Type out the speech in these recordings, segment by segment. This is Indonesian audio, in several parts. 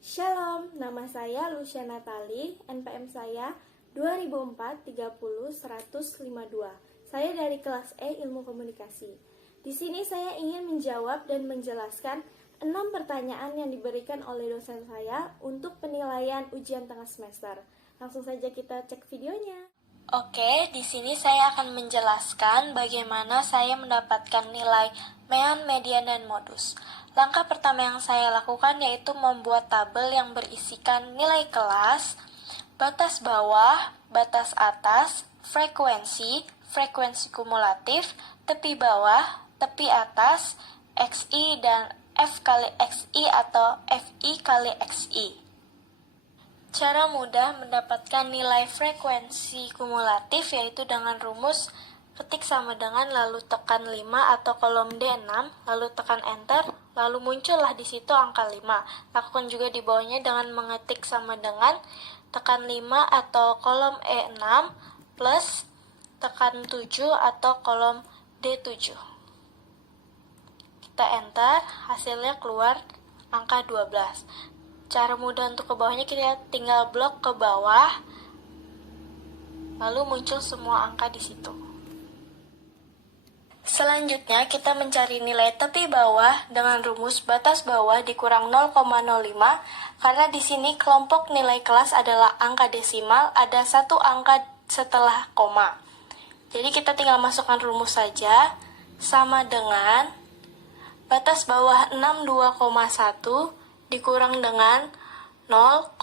Shalom, nama saya Lucia Natali, NPM saya 2004-30-152. Saya dari kelas E Ilmu Komunikasi. Di sini saya ingin menjawab dan menjelaskan 6 pertanyaan yang diberikan oleh dosen saya untuk penilaian ujian tengah semester. Langsung saja kita cek videonya. Oke, di sini saya akan menjelaskan bagaimana saya mendapatkan nilai MEAN, median, dan modus. Langkah pertama yang saya lakukan yaitu membuat tabel yang berisikan nilai kelas, batas bawah, batas atas, frekuensi, frekuensi kumulatif, tepi bawah, tepi atas, XI, dan F kali XI atau FI kali XI. Cara mudah mendapatkan nilai frekuensi kumulatif yaitu dengan rumus ketik sama dengan lalu tekan 5 atau kolom D6, lalu tekan enter, lalu muncullah di situ angka 5. Lakukan juga di bawahnya dengan mengetik sama dengan tekan 5 atau kolom E6 plus tekan 7 atau kolom D7. Kita enter, hasilnya keluar angka 12. Cara mudah untuk ke bawahnya kita tinggal blok ke bawah, lalu muncul semua angka di situ. Selanjutnya kita mencari nilai tepi bawah dengan rumus batas bawah dikurang 0,05 karena di sini kelompok nilai kelas adalah angka desimal, ada satu angka setelah koma. Jadi kita tinggal masukkan rumus saja sama dengan batas bawah 62,1 dikurang dengan 0,05,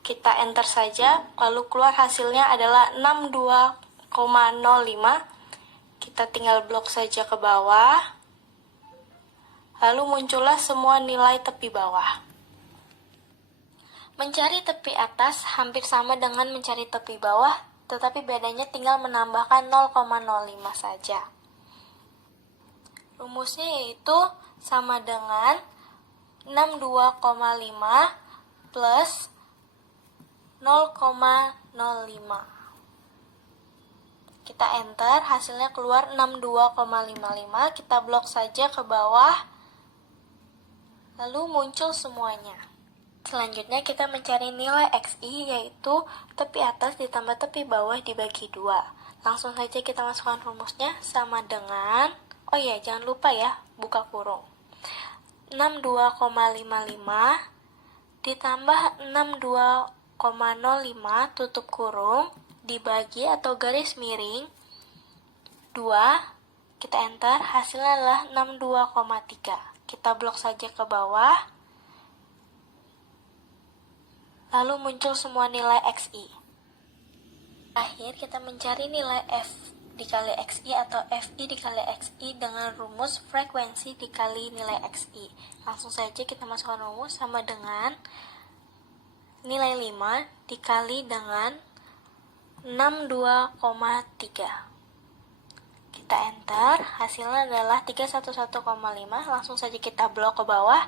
kita enter saja, lalu keluar hasilnya adalah 62,05. Kita tinggal blok saja ke bawah, lalu muncullah semua nilai tepi bawah. Mencari tepi atas hampir sama dengan mencari tepi bawah, tetapi bedanya tinggal menambahkan 0,05 saja. Rumusnya yaitu sama dengan 62,5 plus 0,05. Kita enter, hasilnya keluar 62,55. Kita blok saja ke bawah, lalu muncul semuanya. Selanjutnya kita mencari nilai XI, yaitu tepi atas ditambah tepi bawah dibagi 2. Langsung saja kita masukkan rumusnya sama dengan, oh iya jangan lupa ya, buka kurung. 62,55 ditambah 62,05 tutup kurung dibagi atau garis miring 2, kita enter, hasilnya adalah 62,3. Kita blok saja ke bawah, lalu muncul semua nilai XI. Akhir kita mencari nilai F dikali XI atau FI dikali XI dengan rumus frekuensi dikali nilai XI. Langsung saja kita masukkan rumus sama dengan nilai 5 dikali dengan 62,3. Kita enter, hasilnya adalah 311,5. Langsung saja kita blok ke bawah,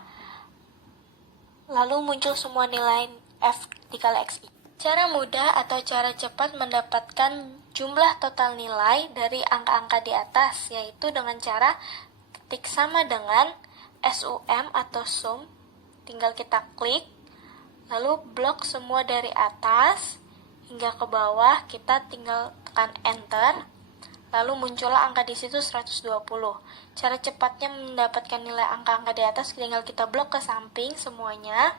lalu muncul semua nilai F dikali XI. Cara mudah atau cara cepat mendapatkan jumlah total nilai dari angka-angka di atas, yaitu dengan cara ketik sama dengan SUM atau sum, tinggal kita klik, lalu blok semua dari atas hingga ke bawah, kita tinggal tekan enter, lalu muncullah angka di situ 120. Cara cepatnya mendapatkan nilai angka-angka di atas, tinggal kita blok ke samping semuanya,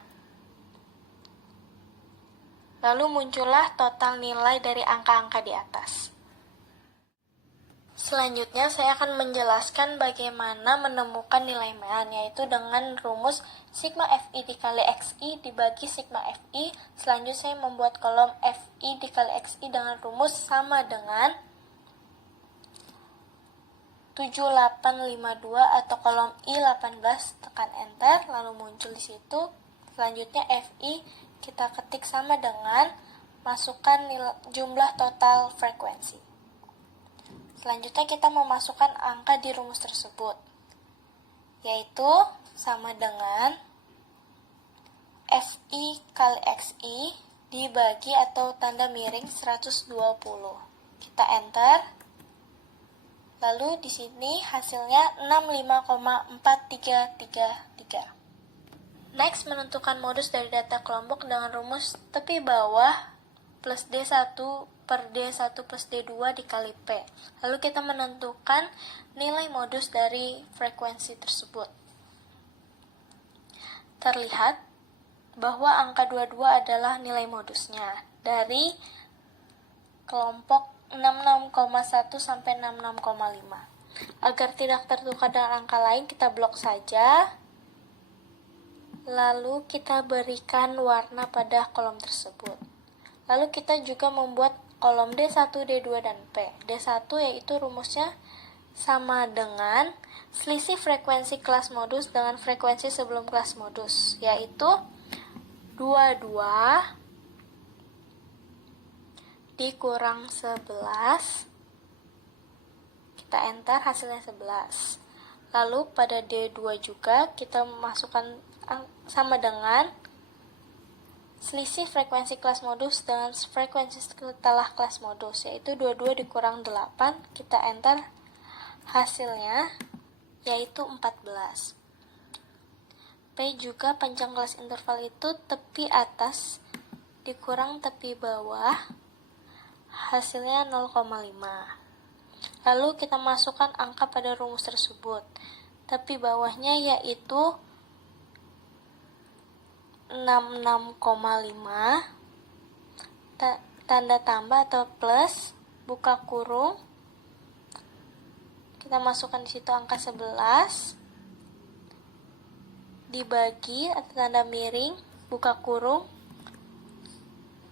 lalu muncullah total nilai dari angka-angka di atas. Selanjutnya saya akan menjelaskan bagaimana menemukan nilai MEAN, yaitu dengan rumus sigma FI dikali XI dibagi sigma FI. Selanjutnya saya membuat kolom FI dikali XI dengan rumus sama dengan 7852 atau kolom I18, tekan enter, lalu muncul di situ. Selanjutnya FI kita ketik sama dengan masukkan jumlah total frekuensi. Selanjutnya kita memasukkan angka di rumus tersebut, yaitu sama dengan FI kali XI dibagi atau tanda miring 120. Kita enter, lalu di sini hasilnya 65,4333. Next, menentukan modus dari data kelompok dengan rumus tepi bawah plus D1 per D1 plus D2 dikali P. Lalu kita menentukan nilai modus dari frekuensi tersebut. Terlihat bahwa angka 22 adalah nilai modusnya dari kelompok 66,1 sampai 66,5. Agar tidak tertukar dengan angka lain, kita blok saja. Lalu kita berikan warna pada kolom tersebut. Lalu kita juga membuat kolom D1, D2, dan P. D1 yaitu rumusnya sama dengan selisih frekuensi kelas modus dengan frekuensi sebelum kelas modus, yaitu 22 dikurang 11. Kita enter, hasilnya 11. Lalu pada D2 juga kita memasukkan sama dengan selisih frekuensi kelas modus dengan frekuensi setelah kelas modus, yaitu 22 dikurang 8. Kita enter, hasilnya yaitu 14. P juga panjang kelas interval itu tepi atas dikurang tepi bawah, hasilnya 0,5. Lalu kita masukkan angka pada rumus tersebut. Tepi bawahnya yaitu 66,5, tanda tambah atau plus, buka kurung, kita masukkan di situ angka 11, dibagi atau tanda miring, buka kurung,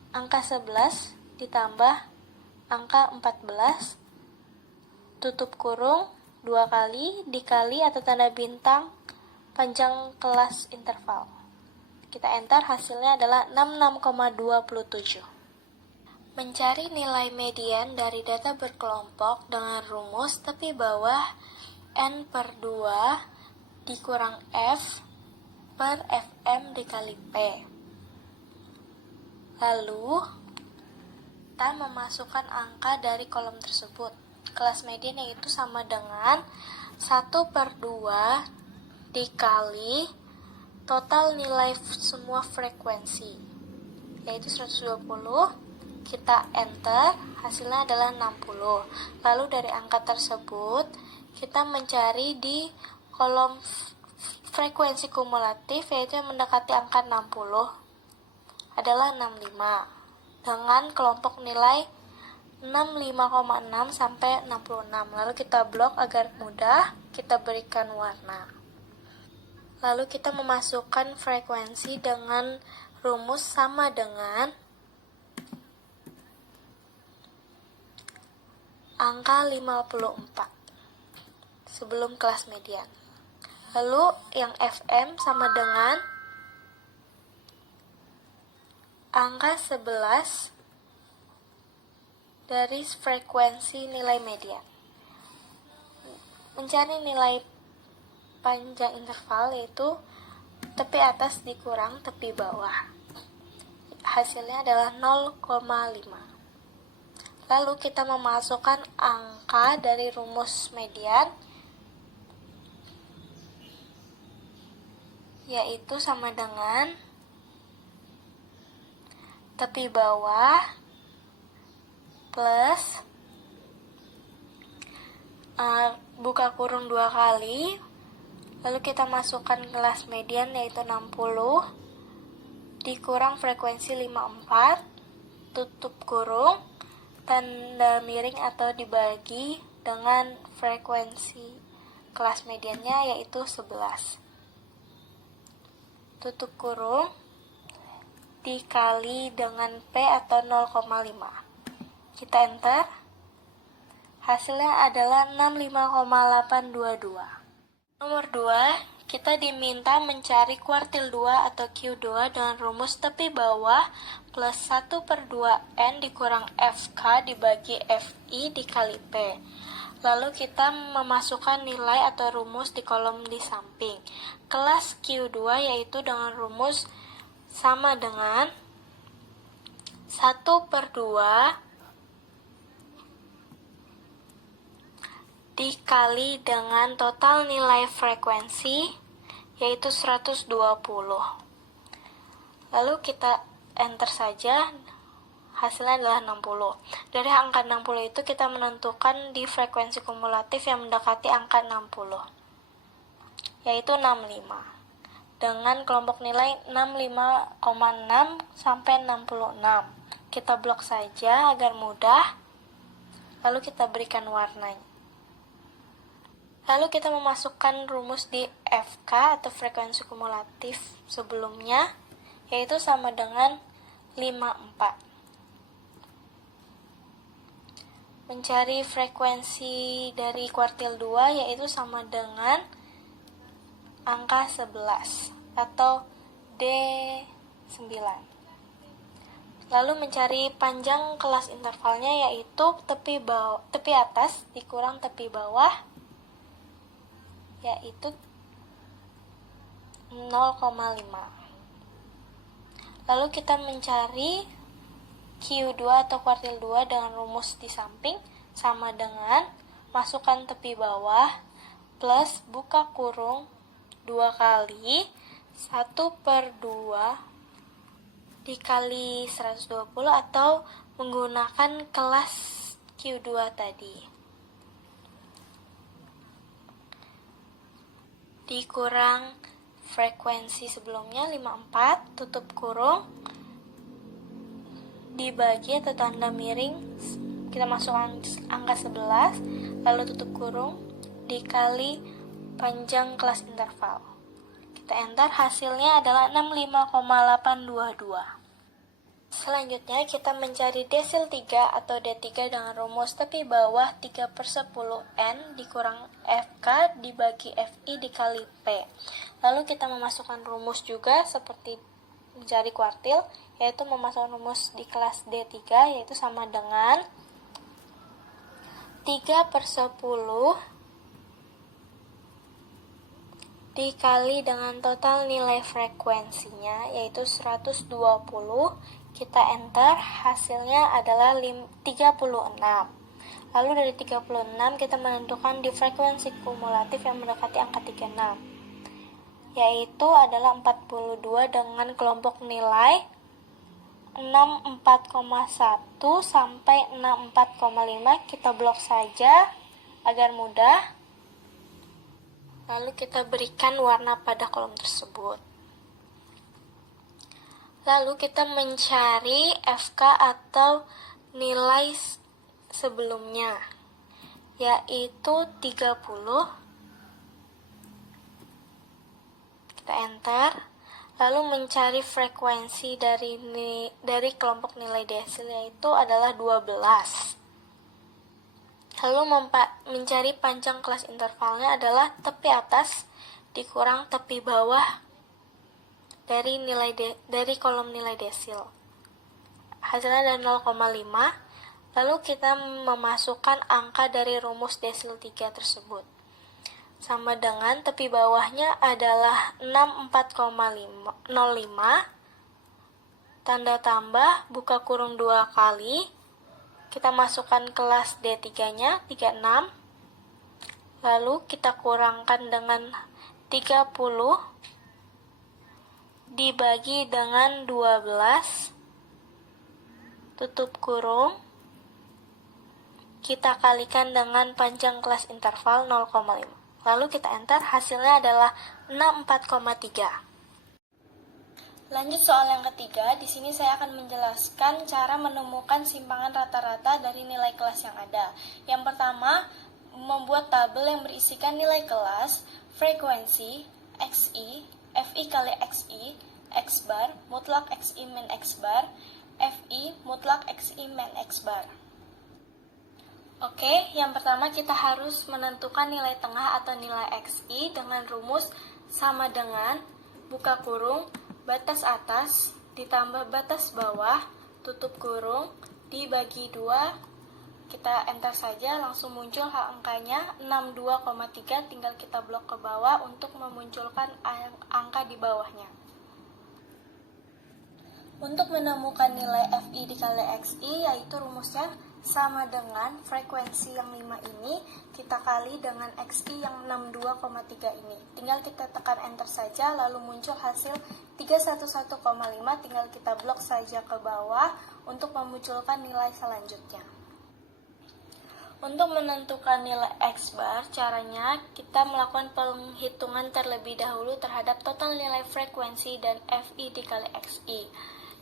angka 11 ditambah angka 14, tutup kurung, 2 kali, dikali atau tanda bintang, panjang kelas interval. Kita enter, hasilnya adalah 66,27. Mencari nilai median dari data berkelompok dengan rumus tepi bawah N per 2 dikurang F per Fm dikali P. Lalu, kita memasukkan angka dari kolom tersebut. Kelas median yaitu sama dengan 1 per 2 dikali total nilai semua frekuensi, yaitu 120. Kita enter, hasilnya adalah 60. Lalu dari angka tersebut, kita mencari di kolom frekuensi kumulatif, yaitu yang mendekati angka 60, adalah 65, dengan kelompok nilai 65,6 sampai 66. Lalu kita blok agar mudah, kita berikan warna. Lalu kita memasukkan frekuensi dengan rumus sama dengan angka 54 sebelum kelas median. Lalu yang Fm sama dengan angka 11 dari frekuensi nilai median. Mencari nilai panjang interval yaitu tepi atas dikurang tepi bawah. Hasilnya adalah 0,5. Lalu kita memasukkan angka dari rumus median, yaitu sama dengan tepi bawah plus buka kurung 2 kali. Lalu kita masukkan kelas median yaitu 60 dikurang frekuensi 54, tutup kurung, tanda miring atau dibagi dengan frekuensi kelas mediannya yaitu 11. Tutup kurung dikali dengan P atau 0,5. Kita enter. Hasilnya adalah 65,822. Nomor 2, kita diminta mencari kuartil 2 atau Q2 dengan rumus tepi bawah plus 1 per 2N dikurang FK dibagi FI dikali P. Lalu kita memasukkan nilai atau rumus di kolom di samping. Kelas Q2 yaitu dengan rumus sama dengan 1 per 2 dikali dengan total nilai frekuensi, yaitu 120. Lalu kita enter saja, hasilnya adalah 60. Dari angka 60 itu kita menentukan di frekuensi kumulatif yang mendekati angka 60, yaitu 65. Dengan kelompok nilai 65,6 sampai 66. Kita blok saja agar mudah, lalu kita berikan warnanya. Lalu kita memasukkan rumus di FK atau frekuensi kumulatif sebelumnya, yaitu sama dengan 54. Mencari frekuensi dari kuartil 2 yaitu sama dengan angka 11 atau D9. Lalu mencari panjang kelas intervalnya yaitu tepi atas dikurang tepi bawah, yaitu 0,5. Lalu kita mencari Q2 atau kuartil 2 dengan rumus di samping sama dengan masukkan tepi bawah plus buka kurung 2 kali 1/2 dikali 120 atau menggunakan kelas Q2 tadi. Dikurang frekuensi sebelumnya 54, tutup kurung, dibagi atau tanda miring, kita masukkan angka 11, lalu tutup kurung, dikali panjang kelas interval. Kita enter, hasilnya adalah 65,822. Selanjutnya kita mencari desil 3 atau D3 dengan rumus tepi bawah 3/10N dikurang FK dibagi FI dikali P. Lalu kita memasukkan rumus juga seperti mencari kuartil, yaitu memasukkan rumus di kelas D3 yaitu sama dengan 3/10 dikali dengan total nilai frekuensinya yaitu 120. Kita enter, hasilnya adalah 36. Lalu dari 36 kita menentukan di frekuensi kumulatif yang mendekati angka 36, yaitu adalah 42 dengan kelompok nilai 64,1 sampai 64,5. Kita blok saja agar mudah. Lalu kita berikan warna pada kolom tersebut. Lalu kita mencari FK atau nilai sebelumnya, yaitu 30. Kita enter. Lalu mencari frekuensi dari kelompok nilai desil yaitu adalah 12. Lalu mencari panjang kelas intervalnya adalah tepi atas dikurang tepi bawah dari kolom nilai desil. Hasilnya adalah 0,5. Lalu kita memasukkan angka dari rumus desil 3 tersebut. Sama dengan tepi bawahnya adalah 64,05. Tanda tambah, buka kurung 2 kali. Kita masukkan kelas D3-nya, 36. Lalu kita kurangkan dengan 30 dibagi dengan 12. Tutup kurung. Kita kalikan dengan panjang kelas interval 0,5. Lalu kita enter, hasilnya adalah 64,3. Lanjut soal yang ketiga, di sini saya akan menjelaskan cara menemukan simpangan rata-rata dari nilai kelas yang ada. Yang pertama, membuat tabel yang berisikan nilai kelas, frekuensi, XI, FI kali XI, X bar, mutlak XI min X bar, FI, mutlak XI min X bar. Oke, yang pertama kita harus menentukan nilai tengah atau nilai XI dengan rumus sama dengan buka kurung, batas atas ditambah batas bawah, tutup kurung, dibagi 2, kita enter saja, langsung muncul angkanya 62,3, tinggal kita blok ke bawah untuk memunculkan angka di bawahnya. Untuk menemukan nilai FI dikali XI, yaitu rumusnya sama dengan frekuensi yang 5 ini kita kali dengan XI yang 62,3 ini. Tinggal kita tekan enter saja, lalu muncul hasil 311,5, tinggal kita blok saja ke bawah untuk memunculkan nilai selanjutnya. Untuk menentukan nilai X bar, caranya kita melakukan penghitungan terlebih dahulu terhadap total nilai frekuensi dan FI dikali XI.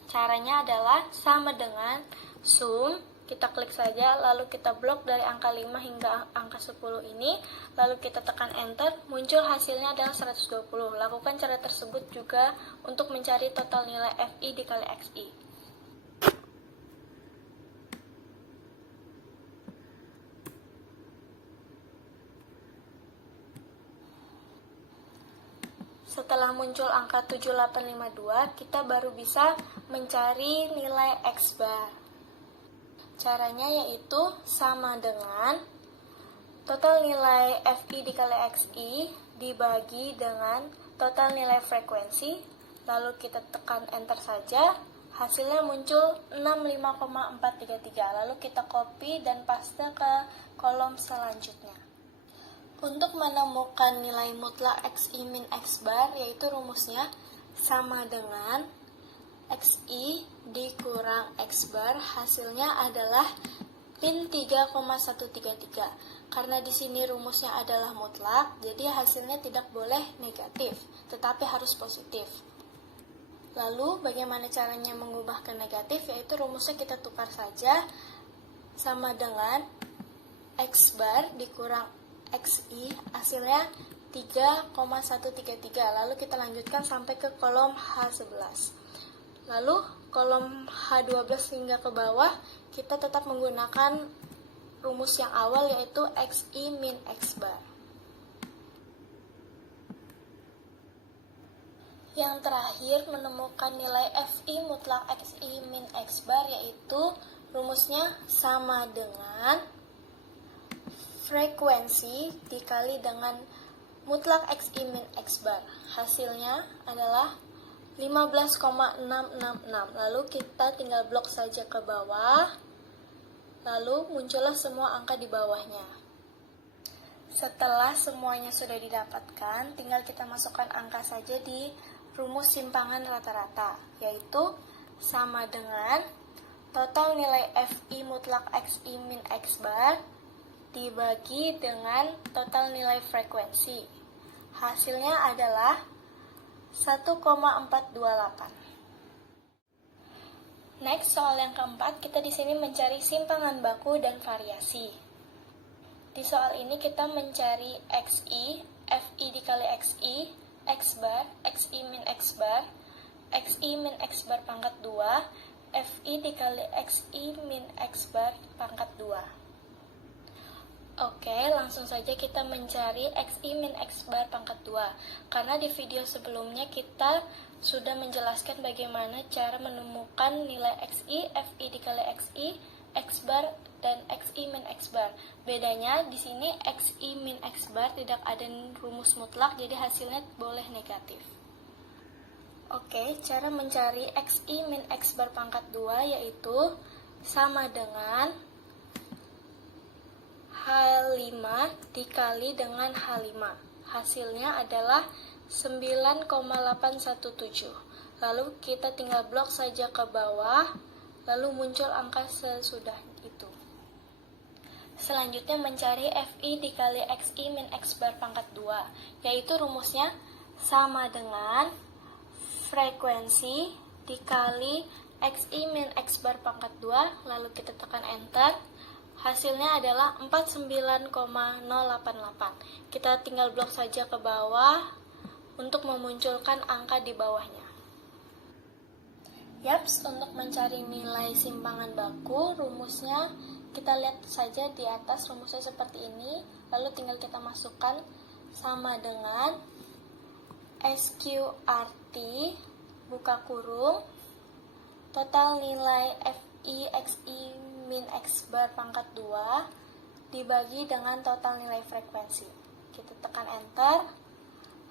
Caranya adalah sama dengan sum, kita klik saja, lalu kita blok dari angka 5 hingga angka 10 ini, lalu kita tekan enter, muncul hasilnya adalah 120. Lakukan cara tersebut juga untuk mencari total nilai FI dikali XI. Setelah muncul angka 7852, kita baru bisa mencari nilai X bar. Caranya yaitu sama dengan total nilai FI dikali XI dibagi dengan total nilai frekuensi, lalu kita tekan enter saja, hasilnya muncul 65,433, lalu kita copy dan paste ke kolom selanjutnya. Untuk menemukan nilai mutlak XI min X bar, yaitu rumusnya sama dengan XI dikurang X bar, hasilnya adalah min 3,133. Karena di sini rumusnya adalah mutlak, jadi hasilnya tidak boleh negatif, tetapi harus positif. Lalu bagaimana caranya mengubah ke negatif, yaitu rumusnya kita tukar saja, sama dengan X bar dikurang XI, hasilnya 3,133. Lalu kita lanjutkan sampai ke kolom H11. Lalu kolom H12 hingga ke bawah, kita tetap menggunakan rumus yang awal, yaitu XI min X bar. Yang terakhir, menemukan nilai FI mutlak XI min X bar, yaitu rumusnya sama dengan frekuensi dikali dengan mutlak XI min X bar. Hasilnya adalah 15,666. Lalu kita tinggal blok saja ke bawah, lalu muncullah semua angka di bawahnya. Setelah semuanya sudah didapatkan, tinggal kita masukkan angka saja di rumus simpangan rata-rata, yaitu sama dengan total nilai FI mutlak XI min X bar dibagi dengan total nilai frekuensi. Hasilnya adalah 1,428. Next, soal yang keempat, kita di sini mencari simpangan baku dan variasi. Di soal ini kita mencari XI, FI dikali XI, X bar, XI min X bar, XI min X bar pangkat 2, FI dikali XI min X bar pangkat 2. Oke, langsung saja kita mencari XI min X bar pangkat 2. Karena di video sebelumnya kita sudah menjelaskan bagaimana cara menemukan nilai XI, FI dikali XI, X bar, dan XI min X bar. Bedanya di sini XI min X bar tidak ada rumus mutlak, jadi hasilnya boleh negatif. Oke, cara mencari XI min X bar pangkat 2 yaitu sama dengan H5 dikali dengan H5. Hasilnya adalah 9,817. Lalu kita tinggal blok saja ke bawah, lalu muncul angka sesudah itu. Selanjutnya mencari FI dikali XI min X bar pangkat 2, yaitu rumusnya sama dengan frekuensi dikali XI min X bar pangkat 2, lalu kita tekan enter. Hasilnya adalah 49,088. Kita tinggal blok saja ke bawah untuk memunculkan angka di bawahnya. Yaps, untuk mencari nilai simpangan baku, rumusnya kita lihat saja di atas, rumusnya seperti ini. Lalu tinggal kita masukkan sama dengan SQRT, buka kurung, total nilai FI XI min X bar pangkat 2 dibagi dengan total nilai frekuensi. Kita tekan enter,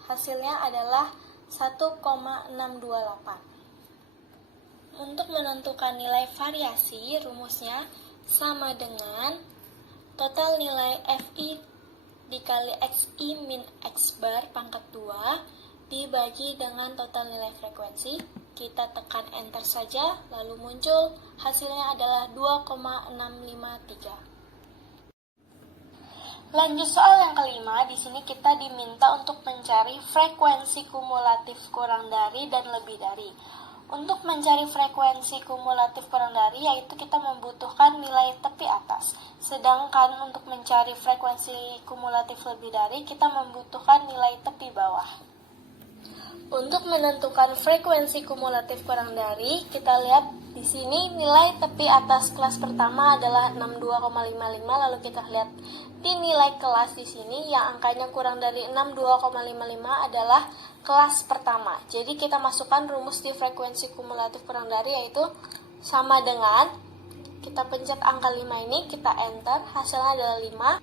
hasilnya adalah 1,628. Untuk menentukan nilai variasi, rumusnya sama dengan total nilai FI dikali XI min X bar pangkat 2 dibagi dengan total nilai frekuensi. Kita tekan enter saja, lalu muncul hasilnya adalah 2,653. Lanjut soal yang kelima, di sini kita diminta untuk mencari frekuensi kumulatif kurang dari dan lebih dari. Untuk mencari frekuensi kumulatif kurang dari, yaitu kita membutuhkan nilai tepi atas. Sedangkan untuk mencari frekuensi kumulatif lebih dari, kita membutuhkan nilai tepi bawah. Untuk menentukan frekuensi kumulatif kurang dari, kita lihat di sini nilai tepi atas kelas pertama adalah 62,55, lalu kita lihat di nilai kelas di sini yang angkanya kurang dari 62,55 adalah kelas pertama. Jadi kita masukkan rumus di frekuensi kumulatif kurang dari, yaitu sama dengan kita pencet angka 5 ini, kita enter, hasilnya adalah 5.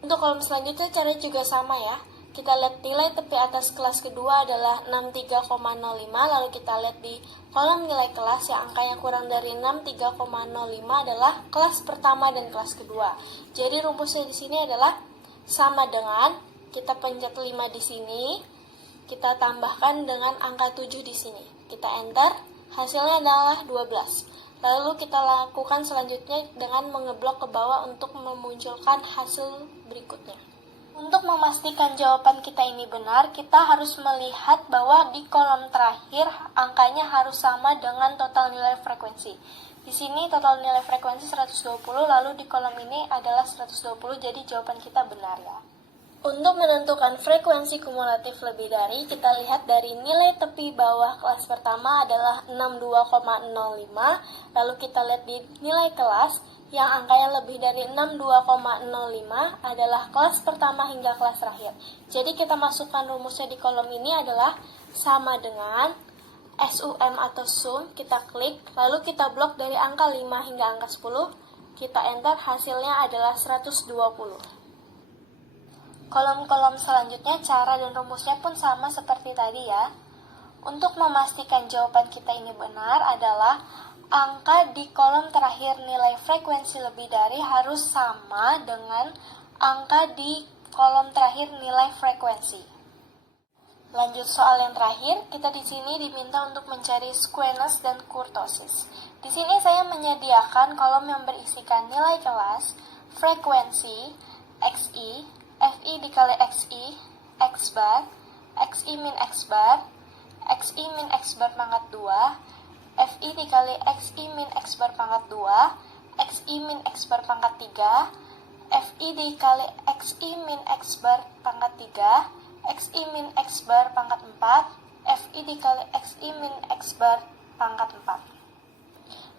Untuk kolom selanjutnya cara juga sama ya. Kita lihat nilai tepi atas kelas kedua adalah 63,05, lalu kita lihat di kolom nilai kelas yang angka yang kurang dari 63,05 adalah kelas pertama dan kelas kedua. Jadi rumusnya di sini adalah sama dengan, kita pencet 5 di sini, kita tambahkan dengan angka 7 di sini. Kita enter, hasilnya adalah 12. Lalu kita lakukan selanjutnya dengan mengeblok ke bawah untuk memunculkan hasil berikutnya. Untuk memastikan jawaban kita ini benar, kita harus melihat bahwa di kolom terakhir angkanya harus sama dengan total nilai frekuensi. Di sini total nilai frekuensi 120, lalu di kolom ini adalah 120, jadi jawaban kita benar ya. Untuk menentukan frekuensi kumulatif lebih dari, kita lihat dari nilai tepi bawah kelas pertama adalah 62,05, lalu kita lihat di nilai kelas yang angkanya lebih dari 62,05 adalah kelas pertama hingga kelas terakhir. Jadi kita masukkan rumusnya di kolom ini adalah sama dengan SUM atau sum, kita klik, lalu kita blok dari angka 5 hingga angka 10, kita enter, hasilnya adalah 120. Kolom-kolom selanjutnya cara dan rumusnya pun sama seperti tadi ya. Untuk memastikan jawaban kita ini benar adalah angka di kolom terakhir nilai frekuensi lebih dari harus sama dengan angka di kolom terakhir nilai frekuensi. Lanjut soal yang terakhir, kita di sini diminta untuk mencari squeness dan kurtosis. Di sini saya menyediakan kolom yang berisikan nilai kelas, frekuensi, XI, FI dikali XI, X bar, XI min X bar, XI min X bar pangkat 2, FI dikali XI min X bar pangkat 2, XI min X bar pangkat 3, FI dikali XI min X bar pangkat 3, XI min X bar pangkat 4, FI dikali XI min X bar pangkat 4.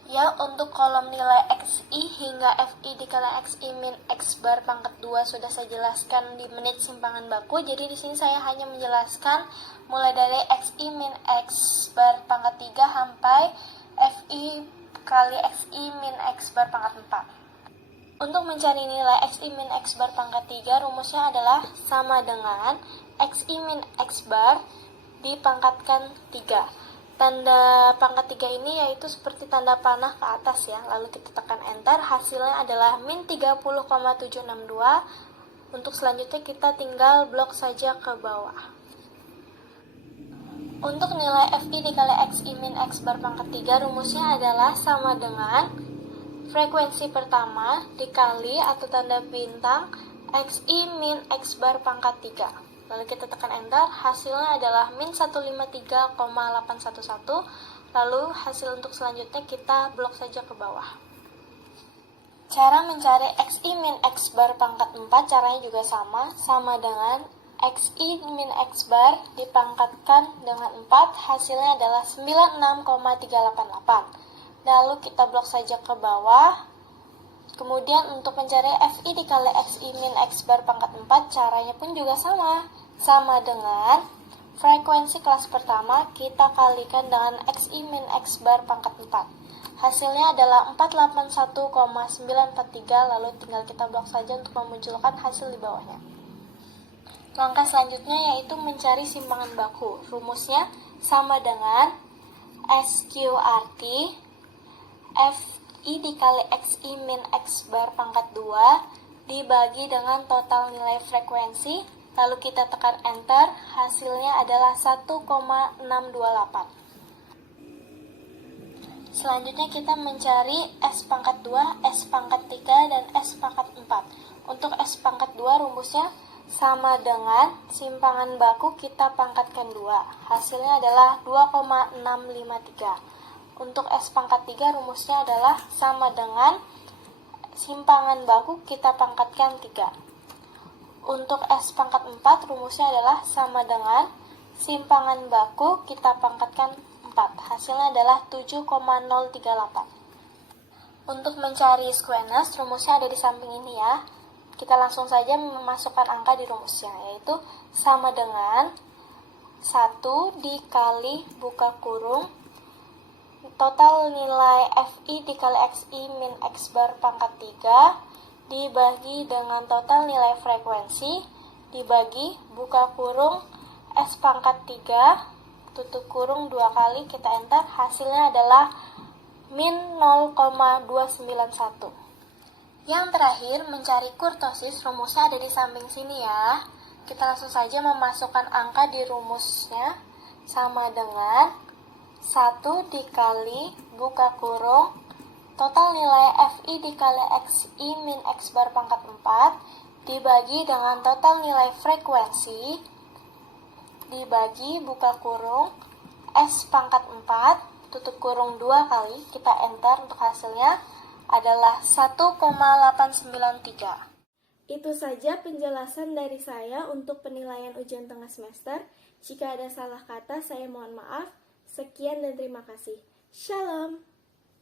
Ya, untuk kolom nilai XI hingga FI dikali XI min X bar pangkat 2 sudah saya jelaskan di menit simpangan baku. Jadi di sini saya hanya menjelaskan mulai dari XI min X bar pangkat 3 sampai FI kali XI min X bar pangkat 4. Untuk mencari nilai XI min X bar pangkat 3, rumusnya adalah sama dengan XI min X bar dipangkatkan 3. Tanda pangkat 3 ini yaitu seperti tanda panah ke atas ya. Lalu kita tekan enter, hasilnya adalah min 30,762. Untuk selanjutnya kita tinggal blok saja ke bawah. Untuk nilai FI dikali XI min X bar pangkat 3, rumusnya adalah sama dengan frekuensi pertama dikali atau tanda bintang XI min X bar pangkat 3. Lalu kita tekan enter, hasilnya adalah min 153,811. Lalu hasil untuk selanjutnya kita blok saja ke bawah. Cara mencari XI min X bar pangkat 4 caranya juga sama dengan XI min X bar dipangkatkan dengan 4, hasilnya adalah 96,388. Lalu kita blok saja ke bawah. Kemudian untuk mencari FI dikali XI min X bar pangkat 4, caranya pun juga sama dengan frekuensi kelas pertama kita kalikan dengan XI min X bar pangkat 4. Hasilnya adalah 481,943, lalu tinggal kita blok saja untuk memunculkan hasil di bawahnya. Langkah selanjutnya yaitu mencari simpangan baku. Rumusnya sama dengan SQRT FI dikali XI min X bar pangkat 2 dibagi dengan total nilai frekuensi, lalu kita tekan enter, hasilnya adalah 1,628. Selanjutnya kita mencari S pangkat 2, S pangkat 3, dan S pangkat 4. Untuk S pangkat 2 rumusnya sama dengan simpangan baku kita pangkatkan 2. Hasilnya adalah 2,653. Untuk S pangkat 3 rumusnya adalah sama dengan simpangan baku kita pangkatkan 3. Untuk S pangkat 4 rumusnya adalah sama dengan simpangan baku kita pangkatkan 4. Hasilnya adalah 7,038. Untuk mencari squeness, rumusnya ada di samping ini ya. Kita langsung saja memasukkan angka di rumusnya, yaitu sama dengan 1 dikali buka kurung total nilai FI dikali XI min X bar pangkat 3 dibagi dengan total nilai frekuensi dibagi buka kurung S pangkat 3 tutup kurung 2 kali, kita enter, hasilnya adalah min 0,291. Yang terakhir, mencari kurtosis, rumusnya ada di samping sini ya. Kita langsung saja memasukkan angka di rumusnya, sama dengan 1 dikali buka kurung total nilai FI dikali XI min X bar pangkat 4 dibagi dengan total nilai frekuensi dibagi buka kurung S pangkat 4 tutup kurung 2 kali, kita enter, untuk hasilnya adalah 1,893. Itu saja penjelasan dari saya untuk penilaian ujian tengah semester. Jika ada salah kata, saya mohon maaf. Sekian dan terima kasih. Shalom.